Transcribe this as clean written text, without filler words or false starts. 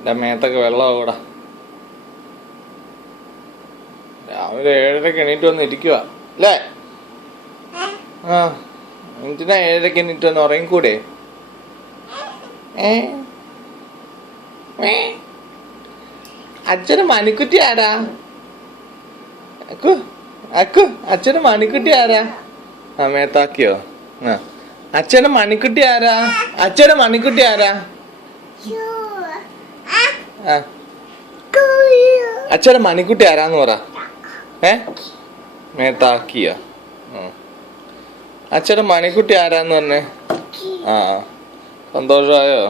എൻ്റെ മേത്തൊക്കെ വെള്ളമാകൂടാ. രാവിലെ 7:30 എണീറ്റ് വന്ന് ഇരിക്കുക അല്ലേ? ആ, എന്തിനാ 7:30 എണീറ്റ് വന്ന് ഉറങ്ങിക്കൂടെ? അച്ഛന് മണിക്കുട്ടി ആരാ? അക്കു അക്കു അച്ഛന് മണിക്കുട്ടി ആരാ? ആ, മേത്താക്കിയോ? ആ, അച്ഛന് മണിക്കുട്ടി ആരാ? അച്ഛന് മണിക്കുട്ടി ആരാ? ആ, അച്ഛന് മണിക്കുട്ടി ആരാന്ന് പറ. മേത്താക്കിയോ? അച്ഛന് മണിക്കുട്ടി ആരാന്ന് പറഞ്ഞേ. ആ, സന്തോഷമായോ?